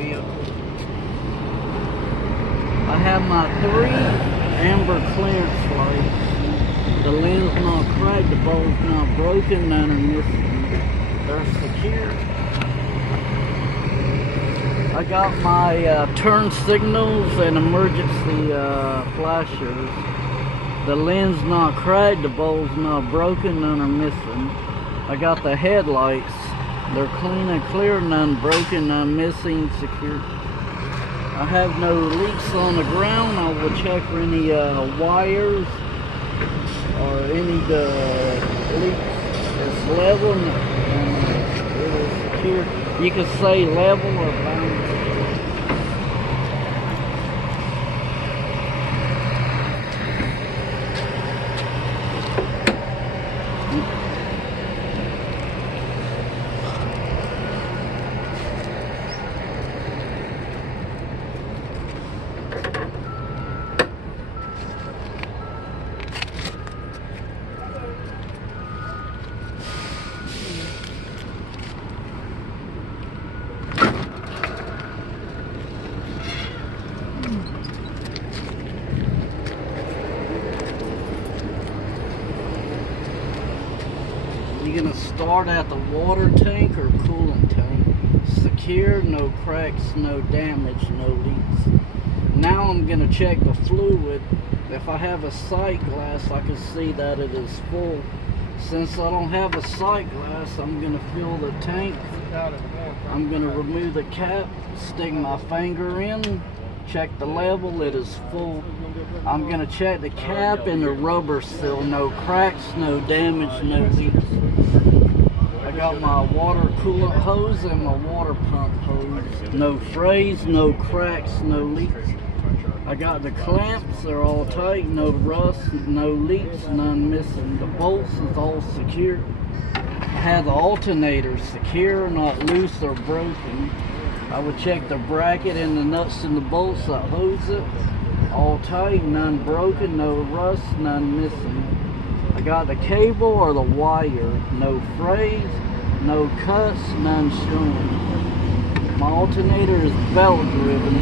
vehicle. I have my 3 amber clearance lights. The lens not cracked, the bulb's not broken, none are missing. They're secure. I got my turn signals and emergency flashers. The lens not cracked, the bulb's not broken, none are missing. I got the headlights. They're clean and clear, none broken, none missing, secure. I have no leaks on the ground. I will check for any wires or any leaks. It's level and it is secure. You can say level or bound. You're gonna start at the water tank or coolant tank. Secure, no cracks, no damage, no leaks. Now I'm gonna check the fluid. If I have a sight glass, I can see that it is full. Since I don't have a sight glass, I'm gonna fill the tank. I'm gonna remove the cap, stick my finger in, check the level, it is full. I'm gonna check the cap and the rubber seal, no cracks, no damage, no leaks. I got my water coolant hose and my water pump hose. No frays, no cracks, no leaks. I got the clamps, they're all tight, no rust, no leaks, none missing. The bolts is all secure. I have the alternator secure, not loose or broken. I would check the bracket and the nuts and the bolts that hose it. All tight, none broken, no rust, none missing. I got the cable or the wire, no frays, no cuts, none showing. My alternator is belt driven.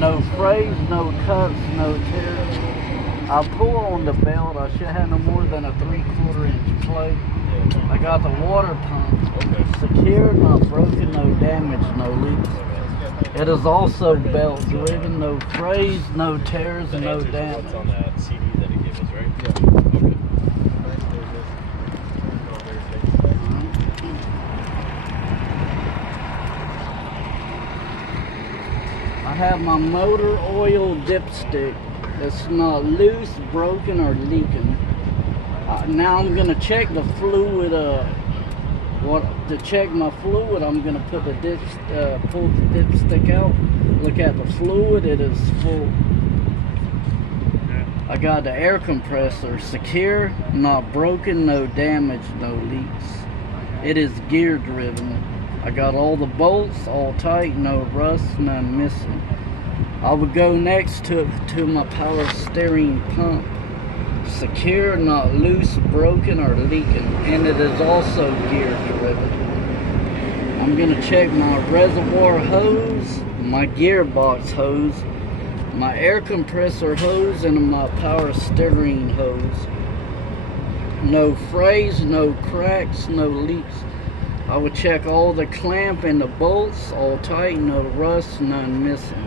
No frays, no cuts, no tears. I pull on the belt, I should have no more than a 3/4 inch plate. I got the water pump, secure, not broken, no damage, no leaks. It is also belt driven, no frays, no tears, no damage. On that CD that he gave us, right? Yeah. Okay. I have my motor oil dipstick. It's not loose, broken, or leaking. Now I'm gonna check the fluid. To check my fluid, I'm gonna put the pull the dipstick out. Look at the fluid; it is full. I got the air compressor secure, not broken, no damage, no leaks. It is gear driven. I got all the bolts all tight, no rust, none missing. I would go next to my power steering pump. Secure, not loose, broken, or leaking, and it is also gear driven. I'm gonna check my reservoir hose, my gearbox hose, my air compressor hose, and my power steering hose. No frays, no cracks, no leaks. I would check all the clamp and the bolts, all tight, no rust, none missing.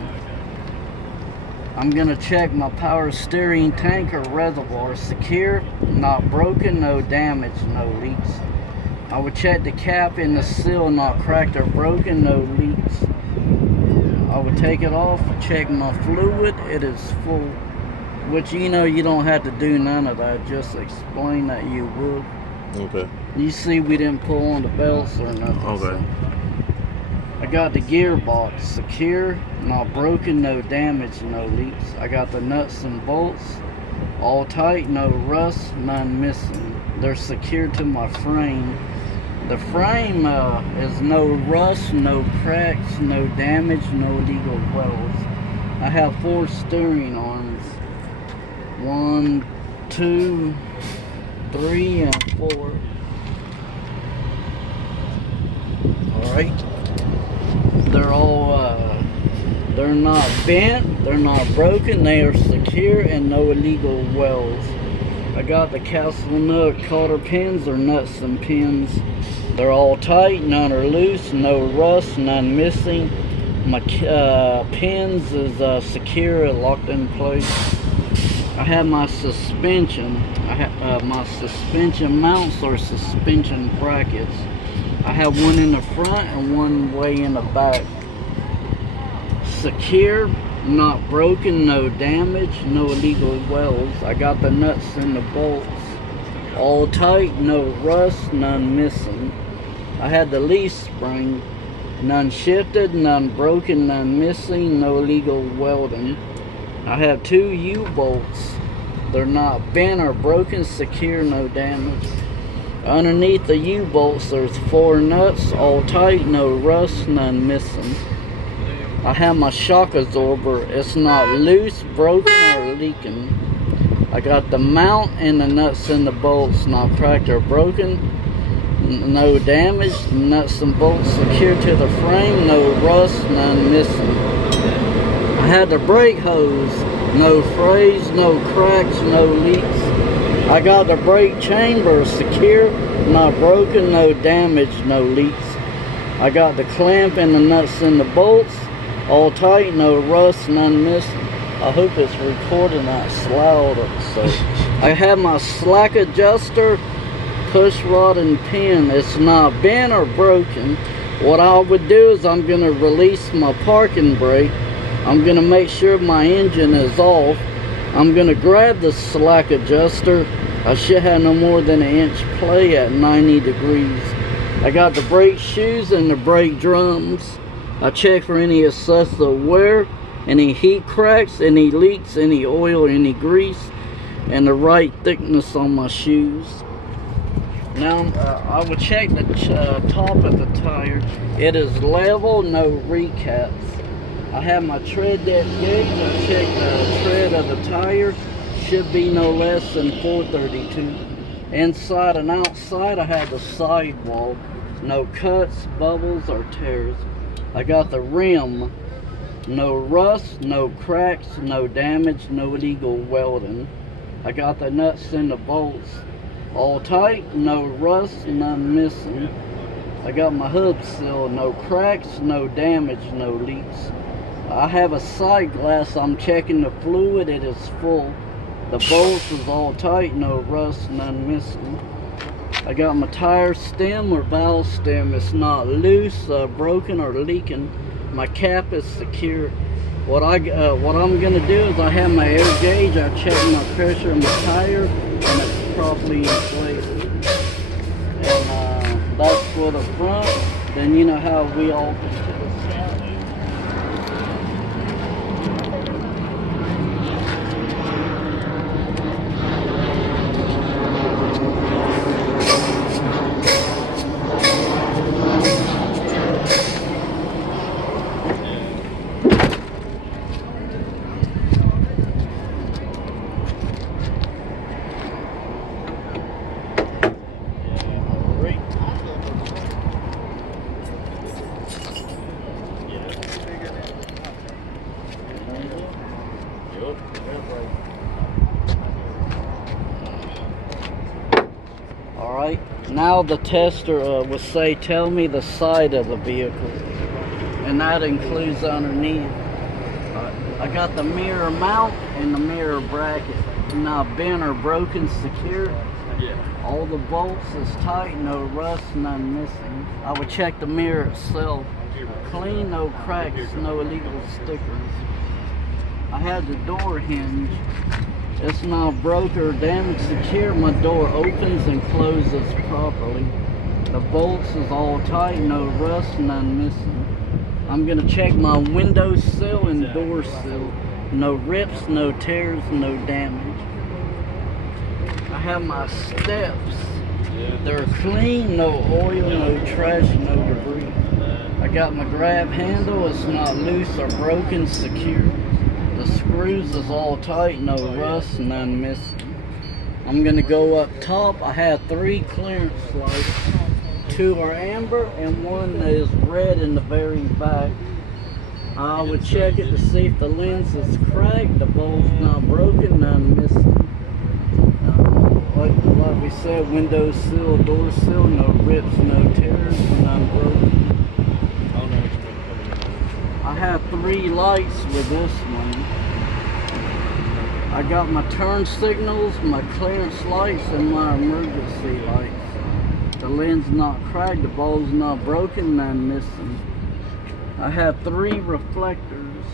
I'm gonna check my power steering tank or reservoir, secure, not broken, no damage, no leaks. I would check the cap and the seal, not cracked or broken, no leaks. I would take it off, check my fluid, it is full. Which, you know, you don't have to do none of that, just explain that you would. Okay. You see we didn't pull on the belts or nothing. Okay. So. I got the gearbox secure, not broken, no damage, no leaks. I got the nuts and bolts all tight, no rust, none missing. They're secured to my frame. The frame is no rust, no cracks, no damage, no legal welds. I have 4 steering arms. 1, 2, 3, and 4. Alright. they're not bent, they're not broken, they are secure and no illegal welds. I got the castle nut cotter pins or nuts and pins. They're all tight, none are loose, no rust, none missing. My pins is secure, locked in place. I have my suspension. I have my suspension mounts or suspension brackets. I have one in the front and one way in the back. Secure, not broken, no damage, no illegal welds. I got the nuts and the bolts. All tight, no rust, none missing. I had the leaf spring. None shifted, none broken, none missing, no illegal welding. I have 2 U-bolts. They're not bent or broken, secure, no damage. Underneath the U-bolts there's 4 nuts, all tight, no rust, none missing. I have my shock absorber. It's not loose, broken, or leaking. I got the mount and the nuts and the bolts not cracked or broken. No damage, nuts and bolts secure to the frame, no rust, none missing. I had the brake hose, no frays, no cracks, no leaks. I got the brake chamber secure, not broken, no damage, no leaks. I got the clamp and the nuts and the bolts, all tight, no rust, none missing. I hope it's recording that loud. So I have my slack adjuster, push rod and pin. It's not bent or broken. What I would do is I'm going to release my parking brake. I'm going to make sure my engine is off. I'm going to grab the slack adjuster. I should have no more than 1 inch play at 90 degrees. I got the brake shoes and the brake drums. I check for any excessive wear, any heat cracks, any leaks, any oil, any grease, and the right thickness on my shoes. Now I will check the top of the tire. It is level, no recaps. I have my tread depth gauge. I check the tread of the tire. Should be no less than 432. Inside and outside I have the sidewall. No cuts, bubbles, or tears. I got the rim. No rust, no cracks, no damage, no illegal welding. I got the nuts and the bolts. All tight, no rust, none missing. I got my hub seal, no cracks, no damage, no leaks. I have a side glass. I'm checking the fluid. It is full. The bolts is all tight, no rust, none missing. I got my tire stem or valve stem. It's not loose, broken, or leaking. My cap is secure. What I'm gonna do is I have my air gauge. I check my pressure in my tire, and it's properly inflated. And that's for the front. Then you know how we all to the side. Alright, now the tester will say, tell me the side of the vehicle, and that includes underneath. I got the mirror mount and the mirror bracket, not bent or broken, secure. Yeah. All the bolts is tight, no rust, none missing. I would check the mirror itself. Clean, no cracks, no illegal stickers. I had the door hinge. It's not broken or damaged, secure. My door opens and closes properly. The bolts is all tight, no rust, none missing. I'm gonna check my window sill and door sill. No rips, no tears, no damage. I have my steps. They're clean, no oil, no trash, no debris. I got my grab handle. It's not loose or broken, secure. The screws is all tight, no rust, none missing. I'm gonna go up top. I have 3 clearance lights. 2 are amber, and 1 is red in the very back. I would check it to see if the lens is cracked, the bowl's not broken, none missing. Like we said, window sill, door sill, no rips, no tears, none broken. I have 3 lights with this one. I got my turn signals, my clearance lights, and my emergency lights. The lens not cracked, the bowl's not broken, none missing. I have 3 reflectors.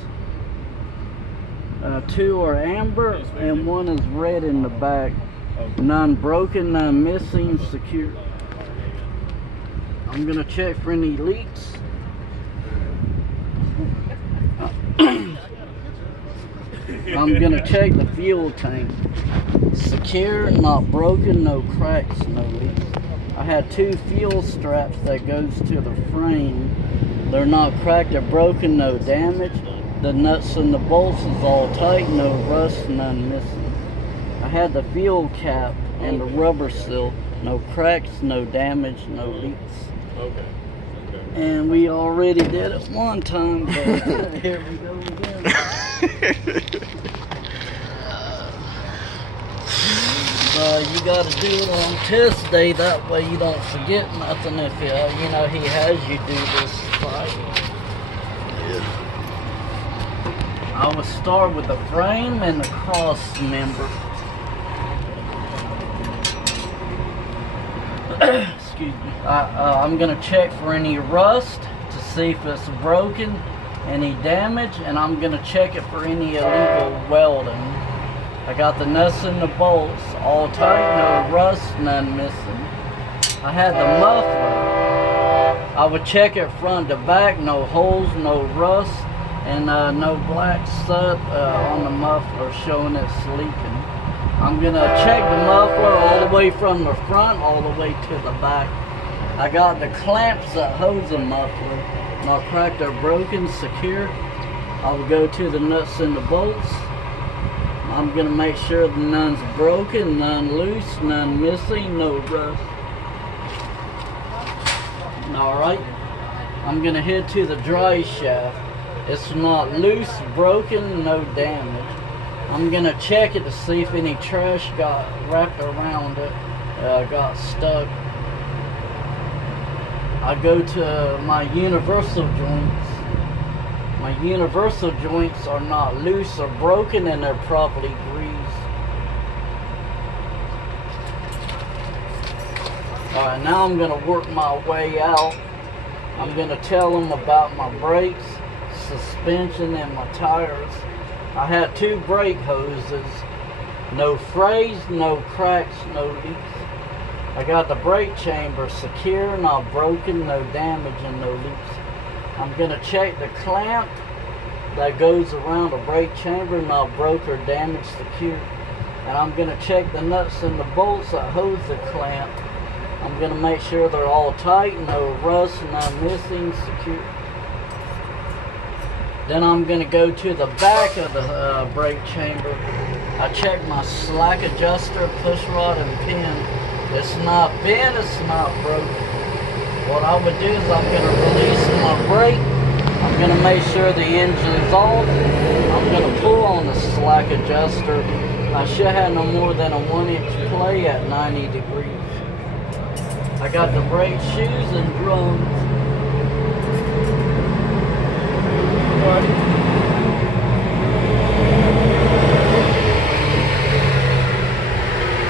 2 are amber and 1 is red in the back. None broken, none missing, secure. I'm gonna check for any leaks. I'm gonna check the fuel tank. Secure, not broken, no cracks, no leaks. I have 2 fuel straps that goes to the frame. They're not cracked or broken, no damage. The nuts and the bolts is all tight, no rust, none missing. I had the fuel cap and the rubber seal, no cracks, no damage, no leaks. Okay. And we already did it one time, but here we go again. You got to do it on test day, that way you don't forget nothing if you know he has you do this fight. I would start with the frame and the cross member. Excuse me. I'm gonna check for any rust to see if it's broken, any damage, and I'm gonna check it for any illegal welding. I got the nuts and the bolts all tight, no rust, none missing. I had the muffler. I would check it front to back, no holes, no rust, and no black soot on the muffler showing it's leaking. I'm gonna check the muffler all the way from the front all the way to the back. I got the clamps that hold the muffler, not cracked or broken, secure. I will go to the nuts and the bolts. I'm gonna make sure that none's broken, none loose, none missing, no rust. Alright, I'm gonna head to the dry shaft. It's not loose, broken, no damage. I'm gonna check it to see if any trash got wrapped around it, got stuck. I go to my universal joints. My universal joints are not loose or broken, and they're properly greased. Alright, now I'm gonna work my way out. I'm gonna tell them about my brakes, suspension, and my tires. I had 2 brake hoses, no frays, no cracks, no leaks. I got the brake chamber secure, not broken, no damage, and no leaks. I'm gonna check the clamp that goes around the brake chamber, not broke or damaged, secure. And I'm gonna check the nuts and the bolts that hold the clamp. I'm gonna make sure they're all tight, no rust, none missing, secure. Then I'm going to go to the back of the brake chamber. I check my slack adjuster, push rod, and pin. It's not bent, it's not broken. What I would do is I'm going to release my brake. I'm going to make sure the engine's off. I'm going to pull on the slack adjuster. I should have no more than a 1-inch play at 90 degrees. I got the brake shoes and drums.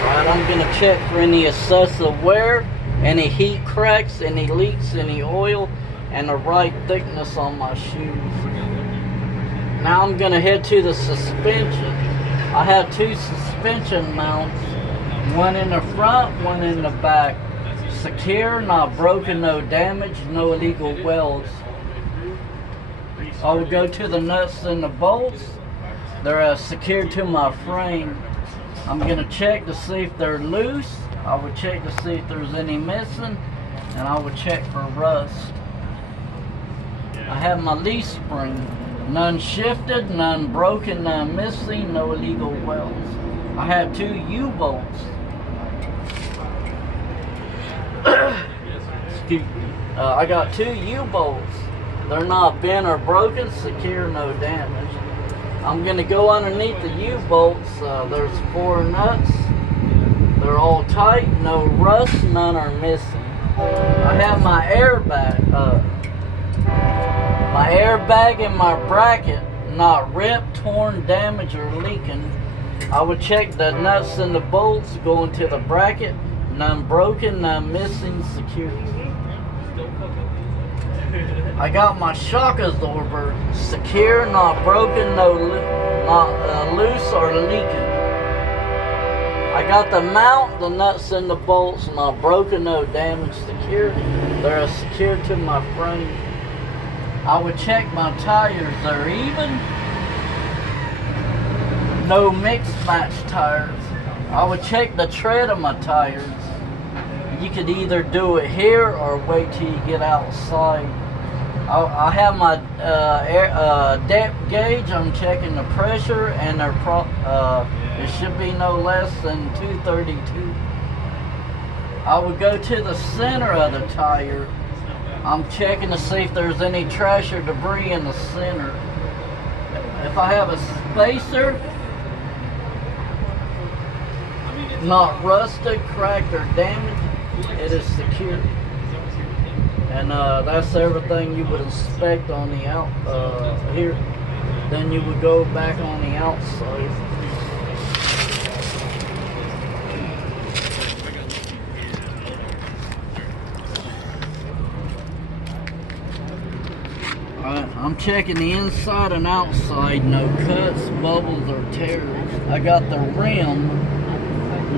Alright, I'm going to check for any excessive wear, any heat cracks, any leaks, any oil, and the right thickness on my shoes. Now I'm going to head to the suspension. I have 2 suspension mounts, one in the front, one in the back. Secure, not broken, no damage, no illegal welds. I will go to the nuts and the bolts. They're secured to my frame. I'm going to check to see if they're loose. I will check to see if there's any missing, and I will check for rust. I have my leaf spring. None shifted, none broken, none missing, no illegal welds. I have 2 U-bolts. I got 2 U-bolts. They're not bent or broken, secure, no damage. I'm gonna go underneath the U-bolts. There's 4 nuts. They're all tight, no rust, none are missing. I have my airbag and my bracket not ripped, torn, damaged, or leaking. I would check the nuts and the bolts going to the bracket. None broken, none missing, secure. I got my shock absorber secure, not broken, not loose or leaking. I got the mount, the nuts and the bolts not broken, no damage, secure. They're secured to my frame. I would check my tires, they're even. No mixed match tires. I would check the tread of my tires. You could either do it here or wait till you get outside. I have my depth gauge. I'm checking the pressure, and it should be no less than 232. I would go to the center of the tire. I'm checking to see if there's any trash or debris in the center. If I have a spacer, not rusted, cracked, or damaged, it is secure. And that's everything you would inspect on the here. Then you would go back on the outside. Alright, I'm checking the inside and outside. No cuts, bubbles, or tears. I got the rim.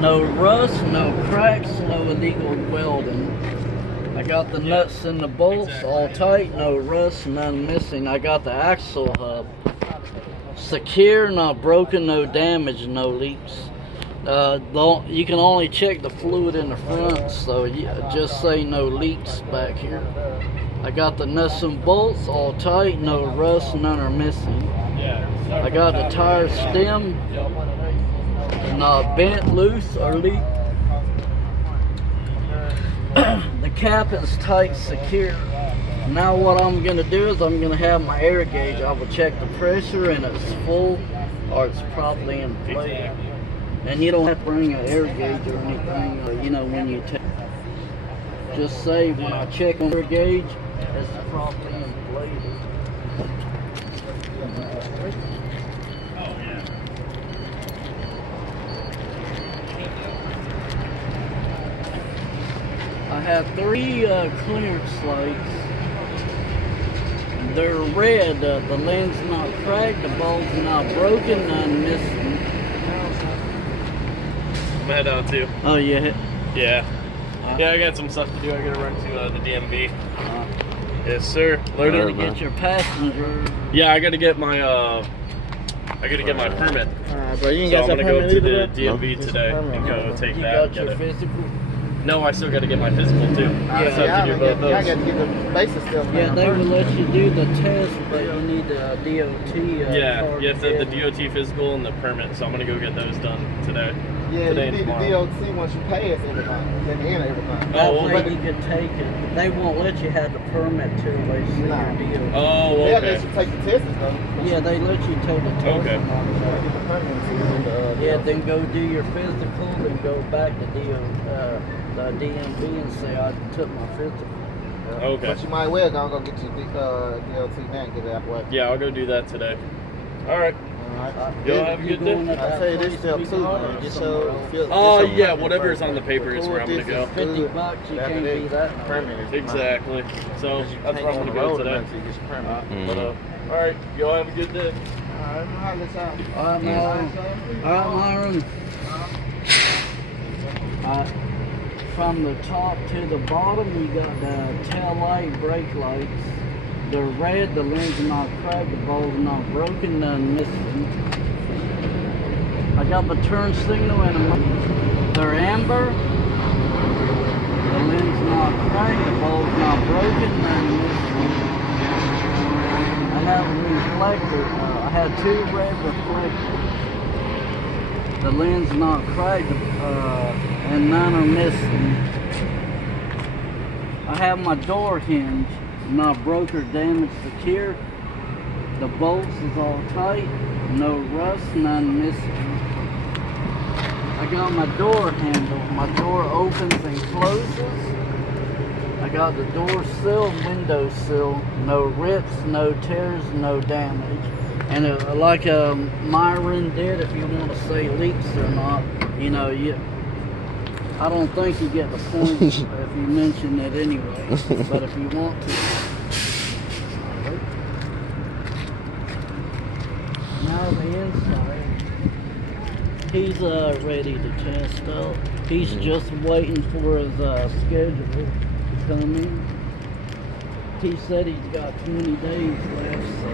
No rust, no cracks, no illegal welding. I got the nuts and the bolts all tight, no rust, none missing. I got the axle hub secure, not broken, no damage, no leaks. You can only check the fluid in the front, so just say no leaks back here. I got the nuts and bolts all tight, no rust, none are missing. I got the tire stem not bent, loose, or leaked. The cap is tight, secure. Now what I'm going to do is I'm going to have my air gauge. I will check the pressure and it's full or it's properly inflated. And you don't have to bring an air gauge or anything, when you take. Just say when I check on the air gauge, it's properly inflated. I have 3 clearance lights. They're red. The lens not cracked, the ball's not broken, none missing. I'm head out too. Oh yeah. Yeah. Yeah, I got some stuff to do. I gotta run to the DMV. Yes, sir. You gotta get your passenger. Yeah, I gotta get my get my permit. Bro, you ain't So got I'm gonna go to the either, DMV today and go take You that. got And your get it. physical? No, I still gotta get my physical too. Yeah, so I have to do both I those. got to get the basic stuff. Yeah, they will let you do the test, but you need the DOT. Yeah, card you have to the get. DOT physical and the permit. So I'm gonna go get those done today. Yeah, today you and need the tomorrow. DOT once you pass everything. Then the end of everything. That Oh, way okay. you can take it. They won't let you have the permit till they see Nah. your DOT. Oh, They okay. let you take the test and stuff. Yeah, they let you take the test. Okay. Get the permit and Yeah, then go do your physical, then go back to the DMV and say I took my physical. Okay. But you might well go get your DOT now and get it out the way. Yeah, I'll go do that today. All right. Alright. Y'all have a good day. I'll tell you this step too, man. Just so Oh yeah, whatever's on the paper is where I'm gonna go. $50, you can't be that. Permit. Exactly. So that's where I'm gonna go today. But all right, y'all have a good day. Alright, I'll let y'all. Alright, Myron. From the top to the bottom, you got the tail light, brake lights. They're red, the lens not cracked, the ball's not broken, none missing. I got the turn signal and they're amber. The lens not cracked, the ball's not broken, none missing. I have a reflector. I had 2 red reflectors. The lens not cracked, and none are missing. I I have my door hinge not broke or damaged secure. The bolts is all tight, no rust, none missing. I got my door handle. My door opens and closes. I got the door sill, window sill, no rips, no tears, no damage. And like Myron did, if you want to say leaks or not, you know, I don't think you get the point if you mention it anyway, but if you want to. Now the inside, he's ready to test out. He's just waiting for his schedule to come in. He said he's got 20 days left, so.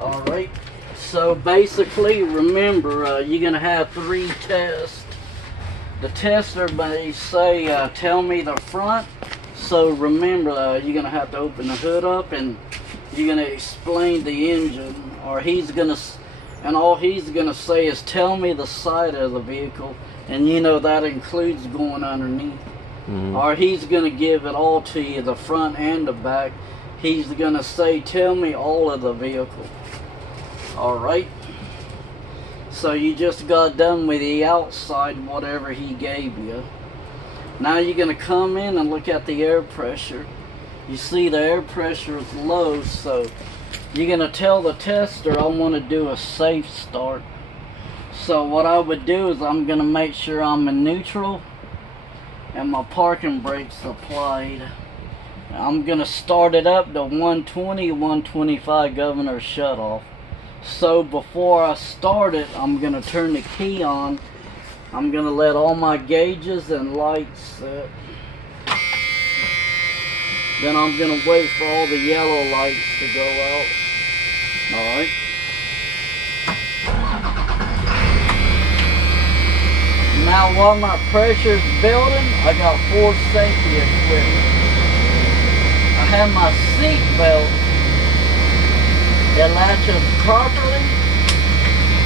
Alright, so basically remember, you're going to have 3 tests. The tester may say, tell me the front. So remember, you're going to have to open the hood up and you're going to explain the engine, or and all he's going to say is tell me the side of the vehicle, and you know that includes going underneath. Or he's going to give it all to you, the front and the back. He's going to say tell me all of the vehicle. Alright, so you just got done with the outside, whatever he gave you. Now you're going to come in and look at the air pressure. You see the air pressure is low, so you're going to tell the tester I want to do a safe start. So what I would do is I'm going to make sure I'm in neutral and my parking brakes applied. I'm going to start it up to 120, 125 governor shutoff. So before I start it, I'm going to turn the key on. I'm going to let all my gauges and lights set. Then I'm going to wait for all the yellow lights to go out. Alright. Now while my pressure's building, I got 4 safety equipment. I have my seat belt. It latches properly.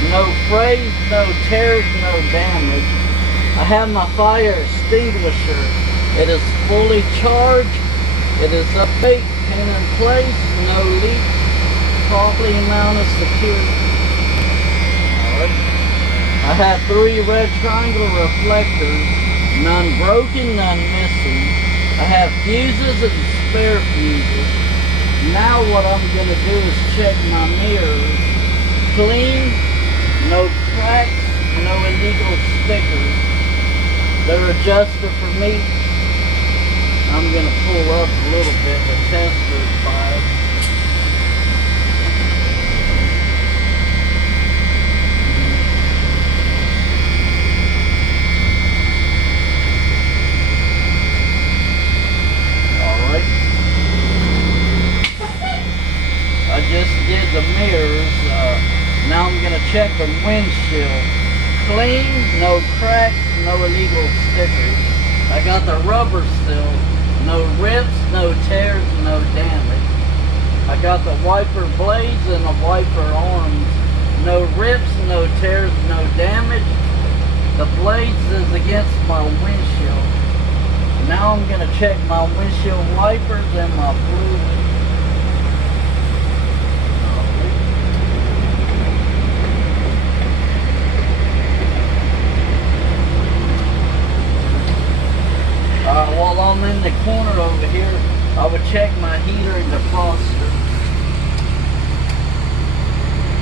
No frays, no tears, no damage. I have my fire extinguisher. It is fully charged. It is up 8, pin in place, no leak, properly mounted security. Alright. I have 3 red triangle reflectors, none broken, none missing. I have fuses and spare fuses. Now what I'm going to do is check my mirrors. Clean, no cracks, no illegal stickers. They're adjusted for me. I'm going to pull up a little bit the tester's file. Alright. I just did the mirrors. Now I'm going to check the windshield. Clean, no cracks, no illegal stickers. I got the rubber still. No rips, no tears, no damage. I got the wiper blades and the wiper arms. No rips, no tears, no damage. The blades is against my windshield. Now I'm going to check my windshield wipers and my fluid. While I'm in the corner over here, I would check my heater and defroster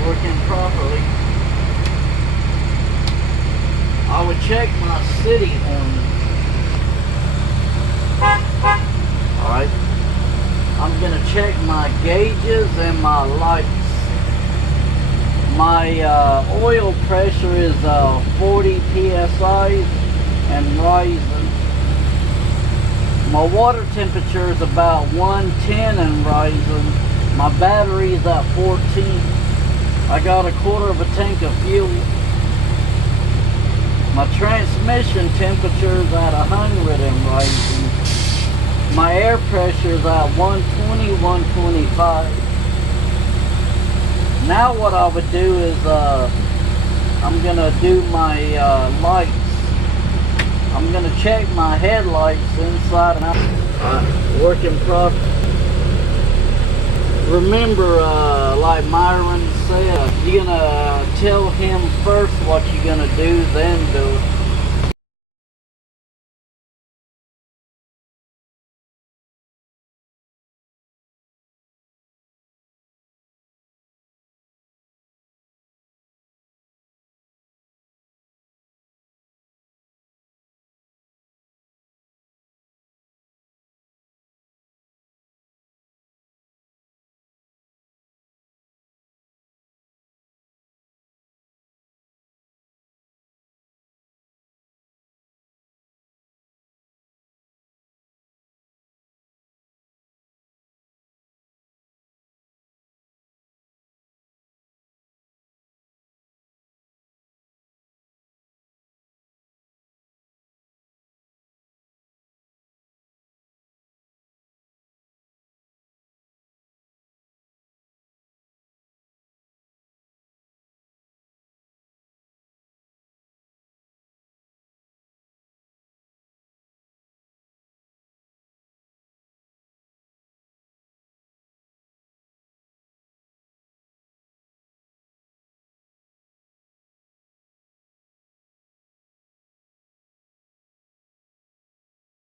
working properly. I would check my city horn. Alright. I'm going to check my gauges and my lights. My oil pressure is 40 psi and rising. My water temperature is about 110 and rising. My battery is at 14. I got a quarter of a tank of fuel. My transmission temperature is at 100 and rising. My air pressure is at 120, 125. Now what I would do is I'm gonna do my lights. I'm gonna check my headlights inside and out. Working properly. Remember, like Myron said, you're gonna tell him first what you're gonna do, then do it.